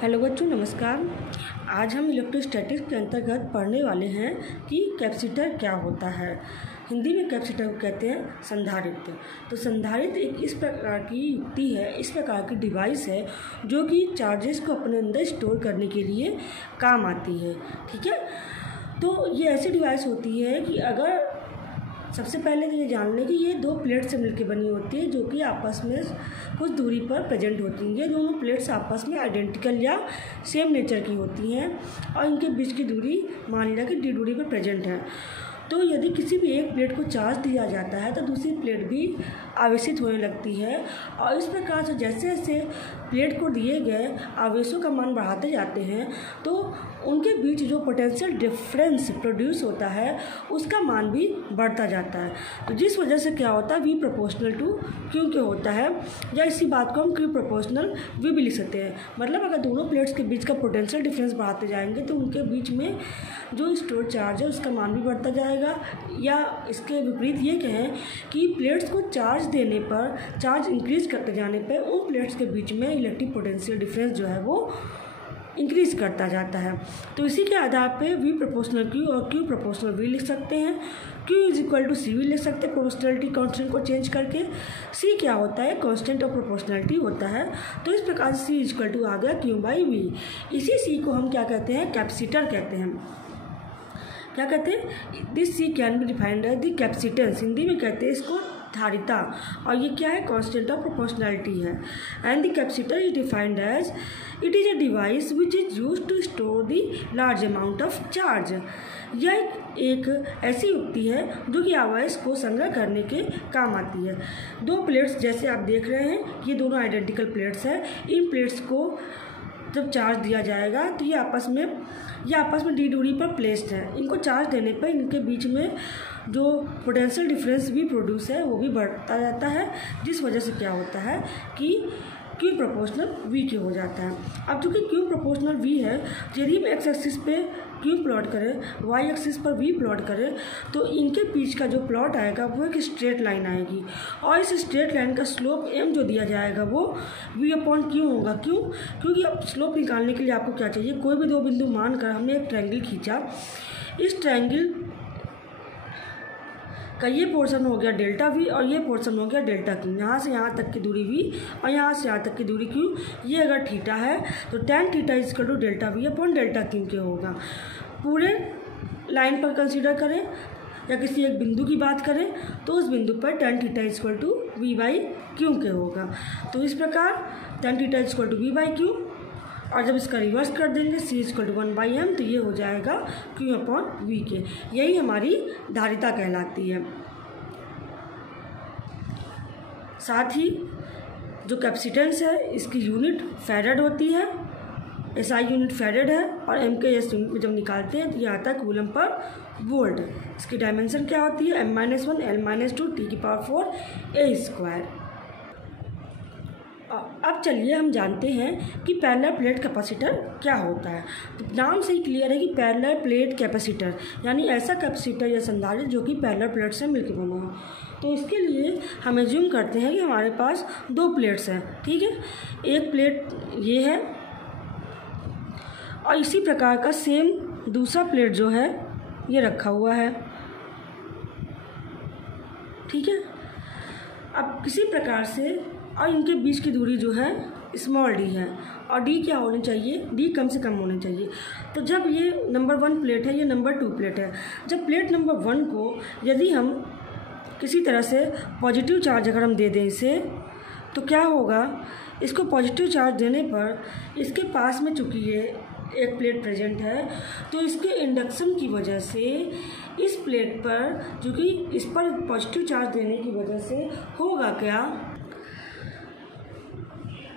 Hello बच्चों, नमस्कार। आज हम इलेक्ट्रोस्टैटिक्स के अंतर्गत पढ़ने वाले हैं कि कैपेसिटर क्या होता है। हिंदी में कैपेसिटर को कहते हैं संधारित्र। तो संधारित्र एक इस प्रकार की युक्ति है, इस प्रकार की डिवाइस है जो कि चार्जेस को अपने अंदर स्टोर करने के लिए काम आती है। ठीक है, तो ये ऐसी डिवाइस होती है कि अगर सबसे पहले तो ये जान लें कि ये दो प्लेट से मिलकर बनी होती है जो कि आपस में कुछ दूरी पर प्रेजेंट होती हैं। ये दोनों प्लेट्स आपस में आइडेंटिकल या सेम नेचर की होती हैं और इनके बीच की दूरी मान लिया कि डी दूरी पर प्रेजेंट है। तो यदि किसी भी एक प्लेट को चार्ज दिया जाता है तो दूसरी प्लेट भी आवेशित होने लगती है और इस प्रकार से जैसे जैसे प्लेट को दिए गए आवेशों का मान बढ़ाते जाते हैं तो उनके बीच जो पोटेंशियल डिफरेंस प्रोड्यूस होता है उसका मान भी बढ़ता जाता है। तो जिस वजह से क्या होता है, V प्रोपोर्शनल टू Q के होता है, या इसी बात को हम Q प्रोपोर्शनल V भी लिख सकते हैं। मतलब अगर दोनों प्लेट्स के बीच का पोटेंशियल डिफरेंस बढ़ाते जाएंगे तो उनके बीच में जो स्टोर चार्ज है उसका मान भी बढ़ता जाएगा, या इसके विपरीत ये कहें कि प्लेट्स को चार्ज देने पर, चार्ज इंक्रीज करते जाने पर उन प्लेट्स के बीच में इलेक्ट्रिक पोटेंशियल डिफरेंस जो है वो इंक्रीज करता जाता है। तो इसी के आधार पे V प्रोपोर्शनल Q और Q प्रोपोर्शनल V लिख सकते हैं। Q = CV लिख सकते हैं प्रोपोर्शनलिटी कांस्टेंट को चेंज करके। C क्या होता है, कांस्टेंट ऑफ प्रोपोर्शनलिटी होता है। तो इस प्रकार से C = आ गया Q/V। इसी C को हम क्या कहते हैं, कैपेसिटर कहते हैं। क्या कहते हैं, this C can be defined as the capacitance. Hindi में कहते हैं इसको धारिता, और ये क्या है, कांस्टेंट ऑफ प्रोपोर्शनलिटी है। And the capacitor is defined as it is a device which is use to store the large amount of charge. यह एक ऐसी युक्ति है जो कि आवेश को संग्रह करने के काम आती है। दो प्लेट्स जैसे आप देख रहे हैं, ये दोनों आइडेंटिकल प्लेट्स हैं। इन प्लेट्स को जब चार्ज दिया जाएगा तो ये आपस में डी दूरी पर प्लेस्ड है। इनको चार्ज देने पर इनके बीच में जो पोटेंशियल डिफरेंस भी प्रोड्यूस है वो भी बढ़ता जाता है, जिस वजह से क्या होता है कि Q प्रोपोर्शनल V के हो जाता है। अब चूँकि Q प्रोपोर्शनल V है, यदि हम एक्स एक्सिस पे Q प्लॉट करें, Y एक्सिस पर V प्लॉट करें, तो इनके बीच का जो प्लॉट आएगा वो एक स्ट्रेट लाइन आएगी और इस स्ट्रेट लाइन का स्लोप M जो दिया जाएगा वो V/Q होगा। क्यों? क्योंकि अब स्लोप निकालने के लिए आपको क्या चाहिए, कोई भी दो बिंदु मानकर हमने एक ट्रायंगल खींचा। इस ट्रायंगल का ये पोर्शन हो गया डेल्टा V और ये पोर्शन हो गया डेल्टा Q। यहाँ से यहाँ तक की दूरी V और यहाँ से यहाँ तक की दूरी Q। ये अगर थीटा है तो tan θ = डेल्टा V/डेल्टा Q के होगा। पूरे लाइन पर कंसीडर करें या किसी एक बिंदु की बात करें तो उस बिंदु पर tan θ = V/Q के होगा। तो इस प्रकार tan θ = V/Q, और जब इसका रिवर्स कर देंगे C = 1/m, तो ये हो जाएगा Q/V के। यही हमारी धारिता कहलाती है। साथ ही जो कैपेसिटेंस है इसकी यूनिट फैराड होती है, SI यूनिट फैराड है, और MKS यूनिट में जब निकालते हैं तो ये आता है कूलम पर वोल्ट। इसकी डायमेंशन क्या होती है, m-1 l-2 T⁴ A²। अब चलिए हम जानते हैं कि पैरेलल प्लेट कैपेसिटर क्या होता है। तो नाम से ही क्लियर है कि पैरेलल प्लेट कैपेसिटर यानी ऐसा कैपेसिटर या संधारित्र जो कि पैरेलल प्लेट से मिलकर बना है। तो इसके लिए हम एज्यूम करते हैं कि हमारे पास दो प्लेट्स हैं। ठीक है, एक प्लेट ये है और इसी प्रकार का सेम दूसरा प्लेट जो है ये रखा हुआ है। ठीक है, अब किसी प्रकार से, और इनके बीच की दूरी जो है स्मॉल d है और d क्या होनी चाहिए, d कम से कम होनी चाहिए। तो जब ये नंबर 1 प्लेट है, ये नंबर 2 प्लेट है, जब प्लेट नंबर 1 को यदि हम किसी तरह से पॉजिटिव चार्ज अगर हम दे दें इसे, तो क्या होगा, इसको पॉजिटिव चार्ज देने पर इसके पास में चूँकि ये एक प्लेट प्रेजेंट है तो इसके इंडक्शन की वजह से इस प्लेट पर, चूँकि इस पर पॉजिटिव चार्ज देने की वजह से होगा क्या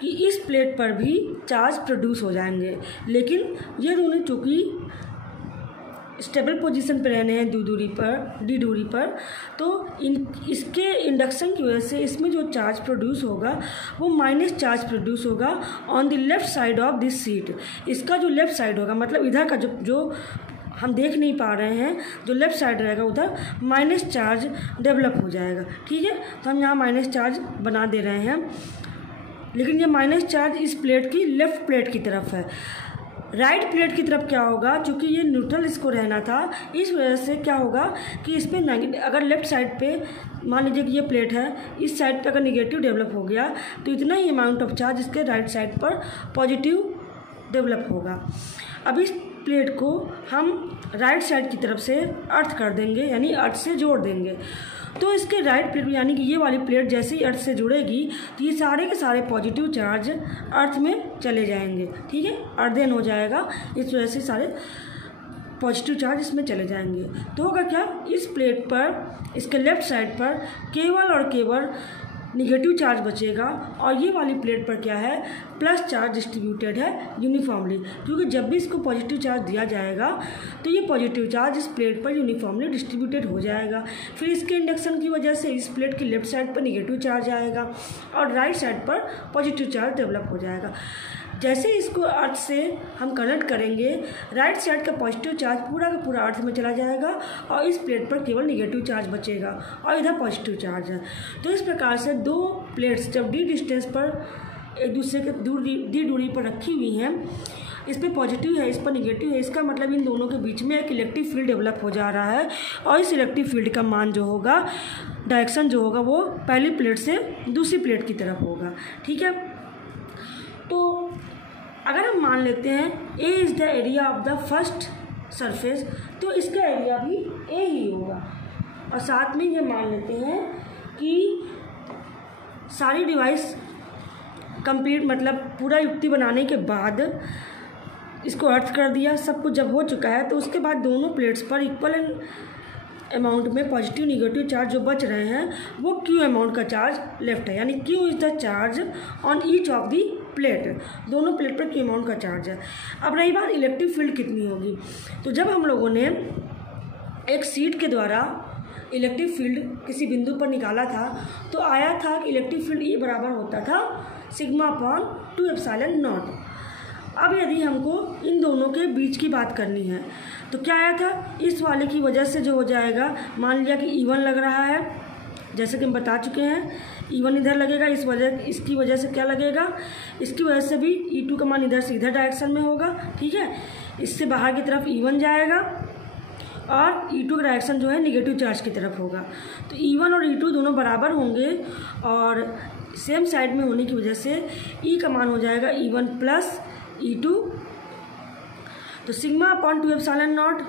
कि इस प्लेट पर भी चार्ज प्रोड्यूस हो जाएंगे। लेकिन ये दोनों चूँकि स्टेबल पोजीशन पर रहने हैं डी दूरी पर, तो इसके इंडक्शन की वजह से इसमें जो चार्ज प्रोड्यूस होगा वो माइनस चार्ज प्रोड्यूस होगा on the left side of this seat. इसका जो लेफ़्ट साइड होगा, मतलब इधर का जो हम देख नहीं पा रहे हैं, जो लेफ़्ट साइड रहेगा उधर माइनस चार्ज डेवलप हो जाएगा। ठीक है, तो हम यहाँ माइनस चार्ज बना दे रहे हैं। लेकिन ये माइनस चार्ज इस प्लेट की लेफ्ट प्लेट की तरफ है। राइट प्लेट की तरफ क्या होगा, चूँकि ये न्यूट्रल इसको रहना था, इस वजह से क्या होगा कि इस पर नेगेटिव, अगर लेफ्ट साइड पे मान लीजिए कि ये प्लेट है, इस साइड पे अगर नेगेटिव डेवलप हो गया तो इतना ही अमाउंट ऑफ चार्ज इसके राइट साइड पर पॉजिटिव डेवलप होगा। अब इस प्लेट को हम राइट साइड की तरफ से अर्थ कर देंगे, यानी अर्थ से जोड़ देंगे। तो इसके राइट प्लेट यानी कि ये वाली प्लेट जैसे ही अर्थ से जुड़ेगी तो ये सारे के सारे पॉजिटिव चार्ज अर्थ में चले जाएंगे, ठीक है, अर्धेन हो जाएगा, इस वजह से सारे पॉजिटिव चार्ज इसमें चले जाएंगे। तो होगा क्या, इस प्लेट पर इसके लेफ्ट साइड पर केवल और केवल निगेटिव चार्ज बचेगा और ये वाली प्लेट पर क्या है, प्लस चार्ज डिस्ट्रीब्यूटेड है यूनिफॉर्मली, क्योंकि जब भी इसको पॉजिटिव चार्ज दिया जाएगा तो ये पॉजिटिव चार्ज इस प्लेट पर यूनिफॉर्मली डिस्ट्रीब्यूटेड हो जाएगा। फिर इसके इंडक्शन की वजह से इस प्लेट की लेफ्ट साइड पर निगेटिव चार्ज आएगा और राइट साइड पर पॉजिटिव चार्ज डेवलप हो जाएगा। जैसे इसको अर्थ से हम कनेक्ट करेंगे, राइट साइड का पॉजिटिव चार्ज पूरा का पूरा अर्थ में चला जाएगा और इस प्लेट पर केवल निगेटिव चार्ज बचेगा और इधर पॉजिटिव चार्ज है। तो इस प्रकार से दो प्लेट्स जब डी डिस्टेंस पर एक दूसरे के डी दूरी पर रखी हुई हैं, इस पर पॉजिटिव है, इस पर निगेटिव है, इसका मतलब इन दोनों के बीच में एक इलेक्ट्रिक फील्ड डेवलप हो जा रहा है और इस इलेक्ट्रिक फील्ड का मान जो होगा, डायरेक्शन जो होगा, वो पहली प्लेट से दूसरी प्लेट की तरफ होगा, ठीक है। तो अगर हम मान लेते हैं A is the area of the first surface, तो इसका एरिया भी ए ही होगा। और साथ में ये मान लेते हैं कि सारी डिवाइस कंप्लीट, मतलब पूरा युक्ति बनाने के बाद इसको अर्थ कर दिया, सब कुछ जब हो चुका है तो उसके बाद दोनों प्लेट्स पर इक्वल अमाउंट में पॉजिटिव निगेटिव चार्ज जो बच रहे हैं वो क्यू अमाउंट का चार्ज लेफ्ट है, यानी Q is the charge on each of the plate, दोनों प्लेट पर क्यू अमाउंट का चार्ज है। अब रही बात इलेक्ट्रिक फील्ड कितनी होगी, तो जब हम लोगों ने एक शीट के द्वारा इलेक्ट्रिक फील्ड किसी बिंदु पर निकाला था तो आया था कि इलेक्ट्रिक फील्ड ई बराबर होता था सिग्मा अपॉन 2 एप्सिलॉन नॉट। अब यदि हमको इन दोनों के बीच की बात करनी है तो क्या आया था, इस वाले की वजह से जो हो जाएगा, मान लिया कि E1 लग रहा है, जैसे कि हम बता चुके हैं E1 इधर लगेगा, इसकी वजह से क्या लगेगा, इसकी वजह से भी E2 का मान इधर से इधर डायरेक्शन में होगा, ठीक है। इससे बाहर की तरफ E1 जाएगा और E2 का डायरेक्शन जो है निगेटिव चार्ज की तरफ होगा। तो E1 और E2 दोनों बराबर होंगे और सेम साइड में होने की वजह से E का मान हो जाएगा E1 प्लस E2। तो sigma upon 2 epsilon not,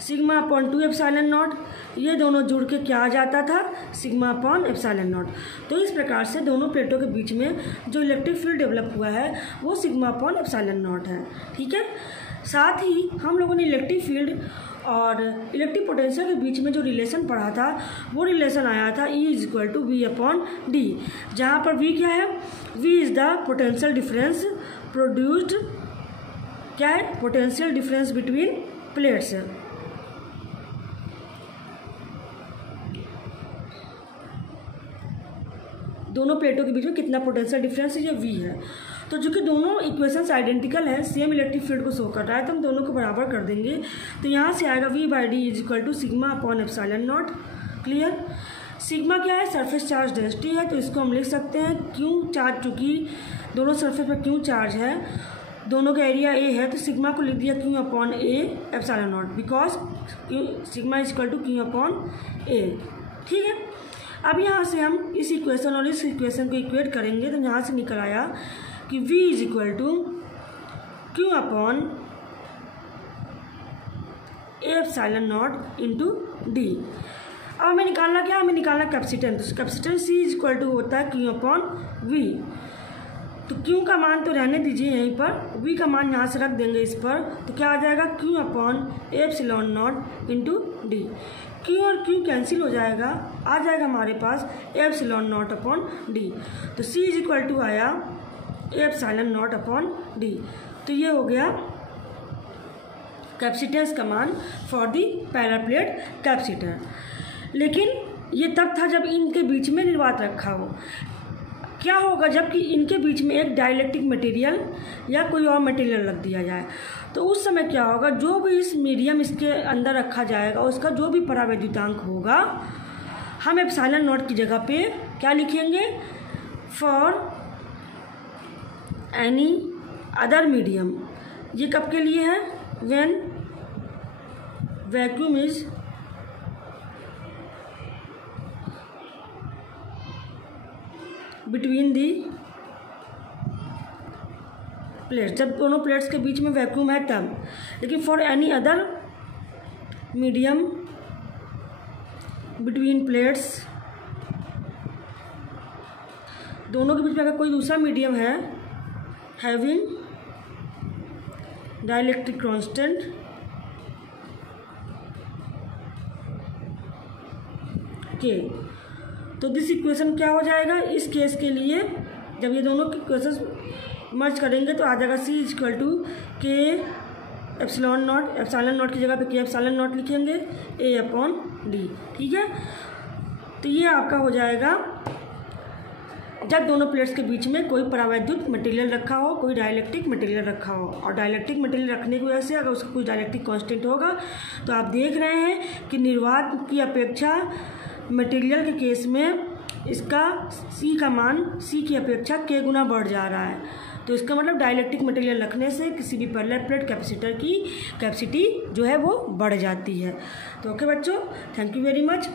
sigma upon 2 epsilon not, ये दोनों जुड़ के क्या आ जाता था, सिग्मा अपॉन एप्सिलॉन नॉट। तो इस प्रकार से दोनों प्लेटों के बीच में जो इलेक्ट्रिक फील्ड डेवलप हुआ है वो सिग्मा अपॉन एप्सिलॉन नॉट है, ठीक है। साथ ही हम लोगों ने इलेक्ट्रिक फील्ड और इलेक्ट्रिक पोटेंशियल के बीच में जो रिलेशन पढ़ा था वो रिलेशन आया था E is equal to V upon D, जहाँ पर V क्या है, V is the potential difference produced, क्या है, पोटेंशियल डिफरेंस बिटवीन प्लेट्स। दोनों प्लेटों के बीच में कितना पोटेंशियल डिफरेंस है, ये V है। तो जो कि दोनों इक्वेशंस आइडेंटिकल हैं, सेम इलेक्ट्रिक फील्ड को शो कर रहा है, तो हम दोनों को बराबर कर देंगे। तो यहाँ से आएगा V by D is equal to sigma upon epsilon nought. Clear. सिग्मा क्या है, सरफेस चार्ज डेंसिटी है, तो इसको हम लिख सकते हैं क्यू चार्ज, चूँकि दोनों सरफेस पर क्यू चार्ज है, दोनों का एरिया ए है, तो सिग्मा को लिख दिया Q upon A epsilon naught, because sigma is equal to Q upon A, ठीक है। अब यहाँ से हम इस इक्वेशन और इस इक्वेशन को इक्वेट करेंगे तो यहाँ से निकल आया कि V is equal to Q upon A epsilon nought into D. अब हमें निकालना क्या, हमें निकालना कैपेसिटेंस। तो capacitance C is equal to होता है क्यू अपॉन V। तो Q का मान तो रहने दीजिए यहीं पर, V का मान यहाँ से रख देंगे इस पर, तो क्या आ जाएगा Q upon A epsilon nought into D. Q और Q कैंसिल हो जाएगा, आ जाएगा हमारे पास एप्सिलॉन नॉट अपॉन डी। तो C इज इक्वल टू आया एप्सिलॉन नॉट अपॉन डी। तो ये हो गया कैपेसिटेंस का मान फॉर दी पैराप्लेट कैपेसिटर। लेकिन ये तब था जब इनके बीच में निर्वात रखा हो। क्या होगा जबकि इनके बीच में एक डाइलेक्ट्रिक मटेरियल या कोई और मटेरियल रख दिया जाए, तो उस समय क्या होगा, जो भी इस मीडियम इसके अंदर रखा जाएगा उसका जो भी परावैद्युतांक होगा, हम एप्सिलॉन नॉट की जगह पे क्या लिखेंगे, फॉर एनी अदर मीडियम, ये कब के लिए है? When vacuum is between the plates, जब दोनों प्लेट्स के बीच में वैक्यूम है तब। लेकिन for any other medium between plates, दोनों के बीच में अगर कोई दूसरा मीडियम है हैविंग डाइलेक्ट्रिक कांस्टेंट के, तो दिस इक्वेशन क्या हो जाएगा इस केस के लिए? जब ये दोनों इक्वेशन मर्ज करेंगे तो आ जाएगा C इक्वल टू के एप्सिलॉन नॉट की जगह पे के एप्सिलॉन नॉट लिखेंगे A/D। ठीक है, तो ये आपका हो जाएगा जब दोनों प्लेट्स के बीच में कोई परावैद्युत मटेरियल रखा हो, कोई डाइलेक्ट्रिक मटेरियल रखा हो, और डाइलेक्ट्रिक मटेरियल रखने की वजह से अगर उसका कोई डाइलेक्ट्रिक कांस्टेंट होगा तो आप देख रहे हैं कि निर्वात की अपेक्षा मटेरियल के केस में इसका C का मान C की अपेक्षा K गुना बढ़ जा रहा है। तो इसका मतलब डाइलेक्ट्रिक मटेरियल रखने से किसी भी पैरेलल प्लेट कैपेसिटर की कैपेसिटी जो है वो बढ़ जाती है। तो ओके बच्चों, थैंक यू वेरी मच।